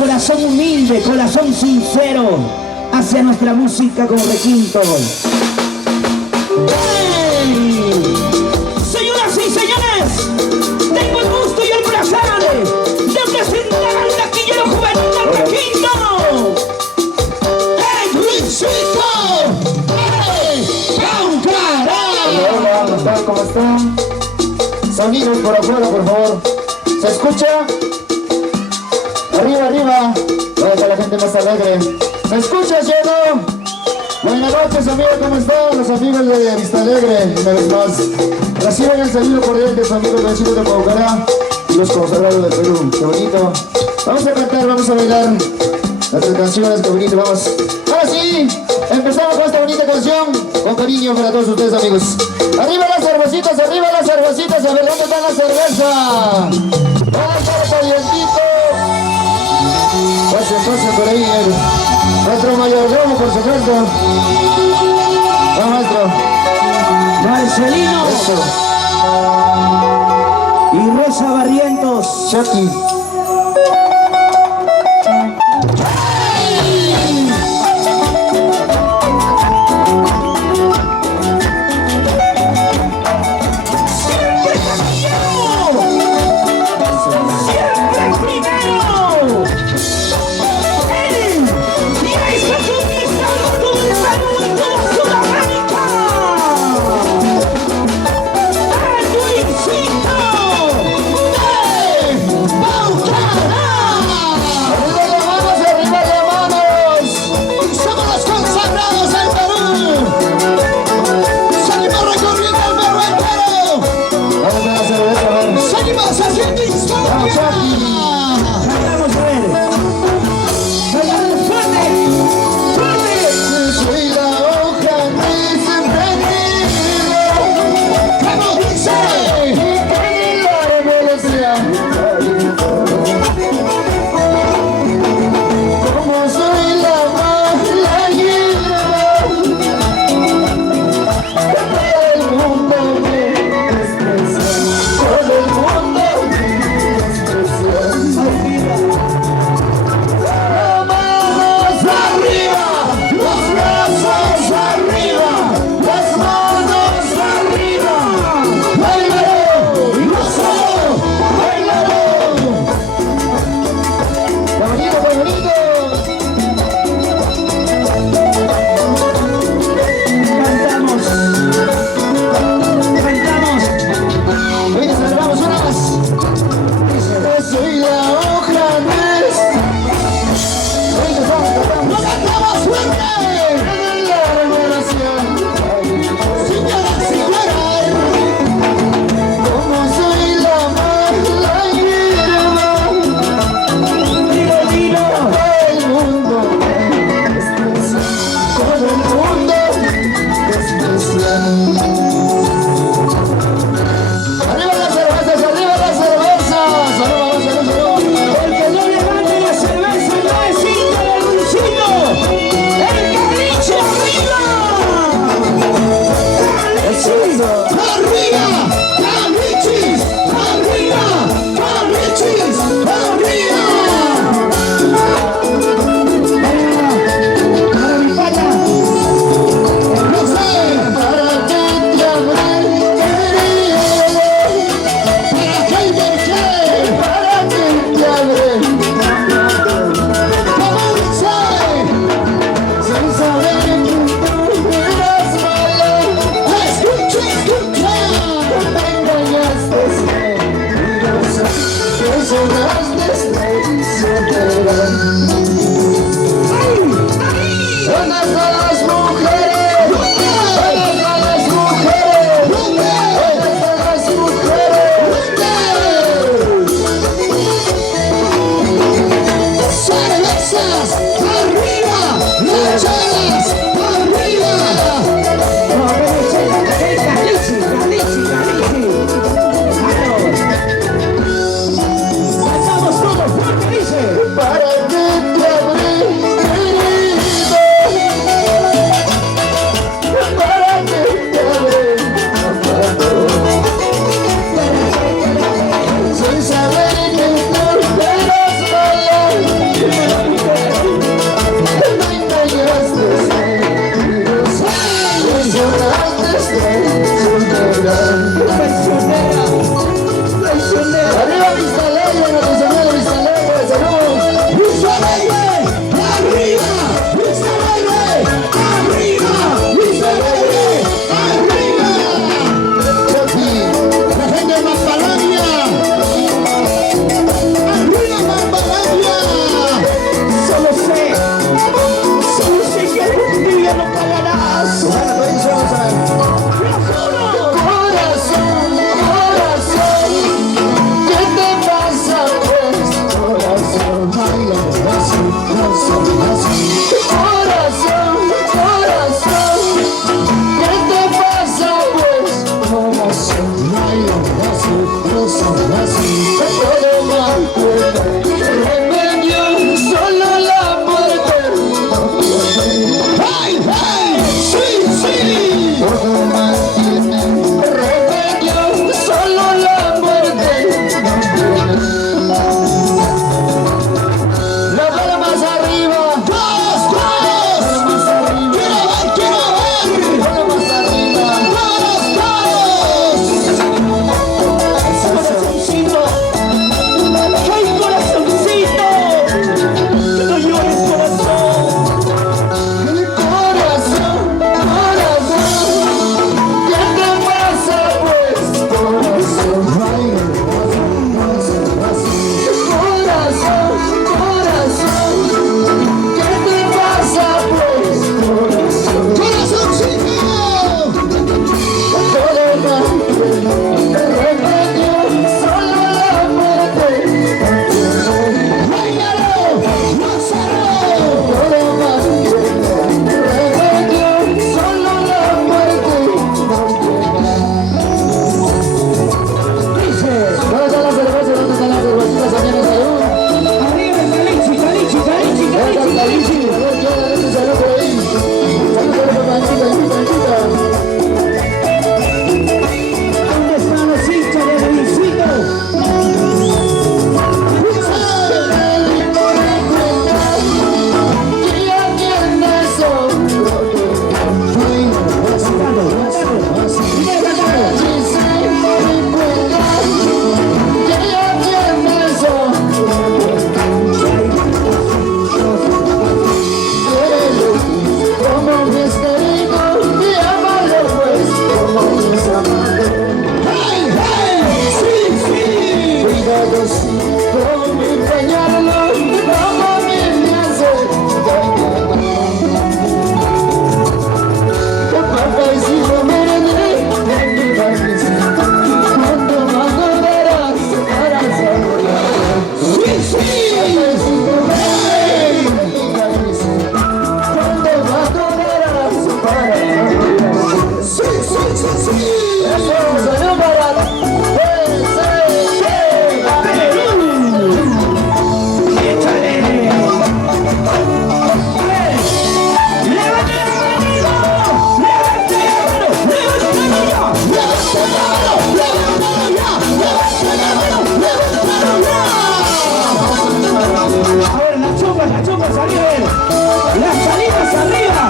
corazón humilde, corazón sincero hacia nuestra música como requinto. ¡Hey! Señoras y señores, tengo el gusto y el placer de presentar al taquillero juvenil del requinto. ¡El Luisito! ¡Hey! ¡Paucará! Hola, ¿cómo están? Sonidos por afuera, por favor. ¿Se escucha? Arriba, arriba. Para que la gente más alegre. ¿Me escuchas, lleno? Buenas noches, amigos, ¿cómo están? Los amigos de Vista Alegre, una vez más. Reciben el saludo cordial de sus amigos vecinos de Paucará y los consagrados del Perú. Qué bonito. Vamos a cantar, vamos a bailar nuestras canciones, qué bonito, vamos. Ahora sí, empezamos con esta bonita canción, con cariño para todos ustedes, amigos. Arriba las cervecitas, a ver, ¿dónde está la cerveza? Vamos a estar calientito. Pasen por ahí, nuestro mayordomo, por supuesto. Va, maestro. Marcelino Eso. y Rosa Barrientos. Chucky. ¡Vamos! Corazón, corazón, ¿qué te pasa pues? Corazón, todo mal remedio, solo la muerte. ¡Hey, hey! ¡Sí, sí! Todo mal tiene remedio, solo la muerte. La palmas arriba, ¡Todos, todos! palmas arriba, ¡Quiero ver! palmas arriba. ¡Todos, todos! ¡Corazoncito! ¡Ay, corazoncito! ¡Que no llores, corazón! Corazón, corazón, ¿qué te pasa pues? Corazón, corazón, corazón, ¿qué te pasa pues? Corazón, ¡Corazoncito! todo mal remedio, solo la muerte. ¡Báilalo! ¡Gózalo! Todo mal remedio, solo la muerte. Dice, ¿Dónde están las cervezas? ¿Dónde están las cervecitas? Amigos, salud. arriba el Calichi, Calichi, Calichi, Venga, Calichi, Calichi, Calichi. a ver, ¿qué onda? Este salud por ahí. Salud, tranquila. ¿Dónde están los hinchas de Luisito? ¡Hey, hey! ¡Sí, sí! Como empeñarlo, como me hace papá y si no me cuando más no verás para saborear. ¡Sí, sí! Cuando más no verás para saborear. ¡Sí, sí, sí, sí! Eso, salud para ¡Perú! ¡Échale! ¡Levante la mano! ¡Levante la mano! ¡Levante la mano! ¡Levante la mano! ¡Levante la mano! A ver, las chupas arriba, a ver. Las salidas arriba.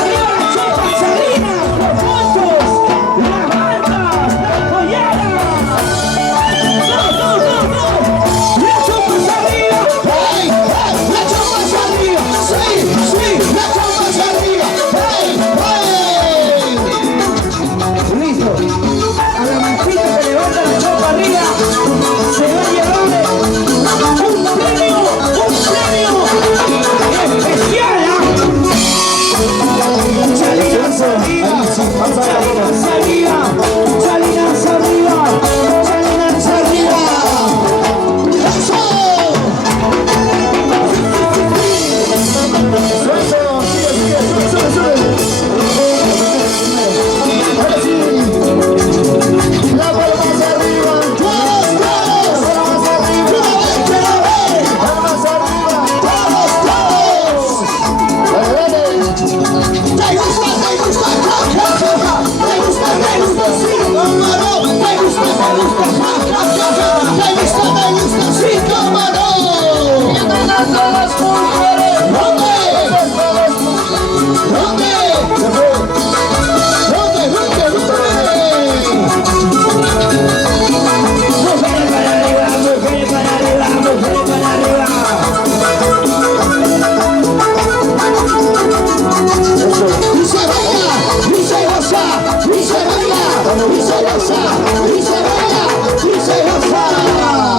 Arriba las chupas salidas, los ponchos, las bandas, las collaras. No. Las chupas arriba. ¡Hey, hey! Las chupas arriba. Sí, las chupas arriba. ¡Hey, hey! Listo. A la manchita que levanta la chupa arriba se va a llevar un premio especial. Salinas arriba, Salinas arriba, Salinas arriba, Salinas arriba. ¡Eso! Ahora sí, la palmas arriba, ¡Todos! palmas arriba, ¡Quiero ver! palmas arriba. ¡Todos! Dale, dale. ¿Te gusta? Sí, cómo no. ¿Te gusta? Sí, cómo no. Bienvenidas todas las mujeres. ¿Dónde? Todas las mujeres. ¿Dónde? Mujeres para arriba, mujeres para arriba, mujeres para arriba. Y se baila, y se goza, y se baila, y se goza, y se baila, y se goza.